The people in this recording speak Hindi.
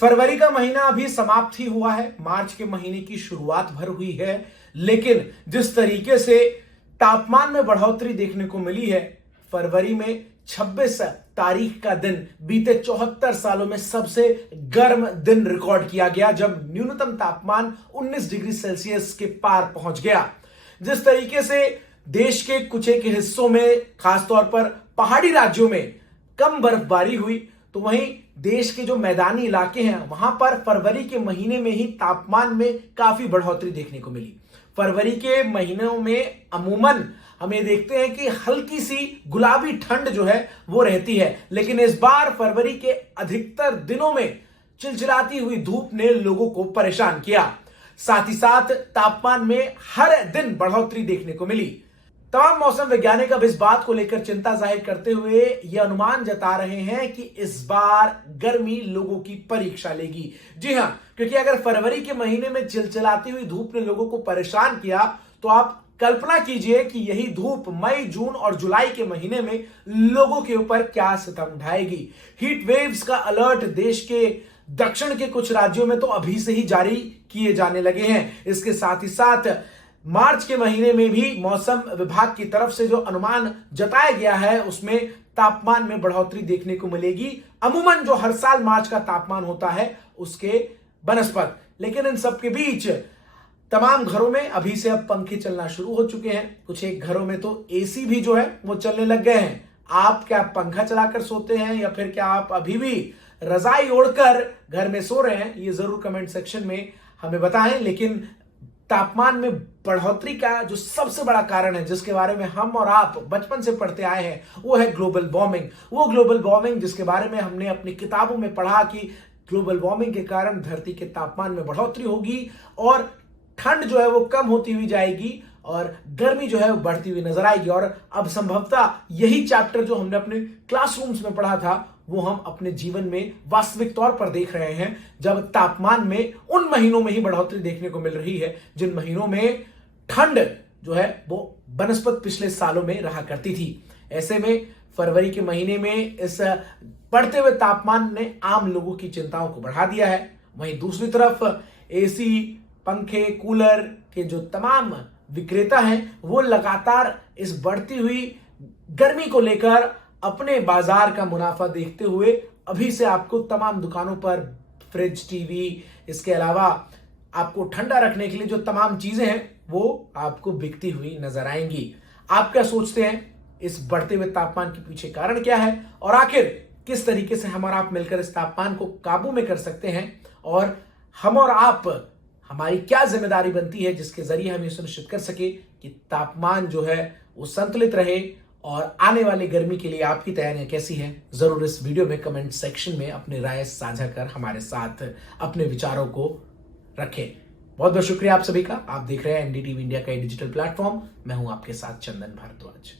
फरवरी का महीना अभी समाप्त ही हुआ है, मार्च के महीने की शुरुआत भर हुई है, लेकिन जिस तरीके से तापमान में बढ़ोतरी देखने को मिली है, फरवरी में 26 तारीख का दिन बीते 74 सालों में सबसे गर्म दिन रिकॉर्ड किया गया, जब न्यूनतम तापमान 19 डिग्री सेल्सियस के पार पहुंच गया। जिस तरीके से देश के कुछ एक हिस्सों में, खासतौर पर पहाड़ी राज्यों में कम बर्फबारी हुई, तो वहीं देश के जो मैदानी इलाके हैं वहां पर फरवरी के महीने में ही तापमान में काफी बढ़ोतरी देखने को मिली। फरवरी के महीनों में अमूमन हमें देखते हैं कि हल्की सी गुलाबी ठंड जो है वो रहती है, लेकिन इस बार फरवरी के अधिकतर दिनों में चिलचिलाती हुई धूप ने लोगों को परेशान किया। साथ ही साथ तापमान में हर दिन बढ़ोतरी देखने को मिली। तमाम मौसम वैज्ञानिक अब इस बात को लेकर चिंता जाहिर करते हुए यह अनुमान जता रहे हैं कि इस बार गर्मी लोगों की परीक्षा लेगी। जी हां, क्योंकि अगर फरवरी के महीने में चिलचिलाती हुई धूप ने लोगों को परेशान किया, तो आप कल्पना कीजिए कि यही धूप मई, जून और जुलाई के महीने में लोगों के ऊपर क्या सितम ढाएगी। हीट वेव्स का अलर्ट देश के दक्षिण के कुछ राज्यों में तो अभी से ही जारी किए जाने लगे हैं। इसके साथ ही साथ मार्च के महीने में भी मौसम विभाग की तरफ से जो अनुमान जताया गया है, उसमें तापमान में बढ़ोतरी देखने को मिलेगी, अमूमन जो हर साल मार्च का तापमान होता है उसके बनस्पत। लेकिन इन सब के बीच तमाम घरों में अभी से अब पंखे चलना शुरू हो चुके हैं। कुछ एक घरों में तो एसी भी जो है वो चलने लग गए हैं। आप क्या पंखा चलाकर सोते हैं, या फिर क्या आप अभी भी रजाई ओढ़कर घर में सो रहे हैं? ये जरूर कमेंट सेक्शन में हमें बताएं। लेकिन तापमान में बढ़ोतरी का जो सबसे बड़ा कारण है, जिसके बारे में हम और आप बचपन से पढ़ते आए हैं, वो है ग्लोबल वार्मिंग। वो ग्लोबल वार्मिंग जिसके बारे में हमने अपनी किताबों में पढ़ा कि ग्लोबल वार्मिंग के कारण धरती के तापमान में बढ़ोतरी होगी और ठंड जो है वो कम होती हुई जाएगी और गर्मी जो है वो बढ़ती हुई नजर आएगी। और अब संभवतः यही चैप्टर जो हमने अपने क्लासरूम्स में पढ़ा था, वो हम अपने जीवन में वास्तविक तौर पर देख रहे हैं, जब तापमान में उन महीनों में ही बढ़ोतरी देखने को मिल रही है जिन महीनों में ठंड जो है वो बनस्पत पिछले सालों में रहा करती थी। ऐसे में फरवरी के महीने में इस बढ़ते हुए तापमान ने आम लोगों की चिंताओं को बढ़ा दिया है। वहीं दूसरी तरफ एसी, पंखे, कूलर के जो तमाम विक्रेता हैं, वो लगातार इस बढ़ती हुई गर्मी को लेकर अपने बाजार का मुनाफा देखते हुए अभी से आपको तमाम दुकानों पर फ्रिज, टीवी, इसके अलावा आपको ठंडा रखने के लिए जो तमाम चीजें हैं वो आपको बिकती हुई नजर आएंगी। आप क्या सोचते हैं? इस बढ़ते हुए तापमान के पीछे कारण क्या है, और आखिर किस तरीके से हम और आप मिलकर इस तापमान को काबू में कर सकते हैं, और हम और आप, हमारी क्या जिम्मेदारी बनती है जिसके जरिए हम ये सुनिश्चित कर सके कि तापमान जो है वो संतुलित रहे, और आने वाली गर्मी के लिए आपकी तैयारियां कैसी हैं? जरूर इस वीडियो में कमेंट सेक्शन में अपनी राय साझा कर हमारे साथ अपने विचारों को रखें। बहुत बहुत शुक्रिया आप सभी का। आप देख रहे हैं एनडीटीवी इंडिया का डिजिटल प्लेटफॉर्म। मैं हूं आपके साथ चंदन भारद्वाज।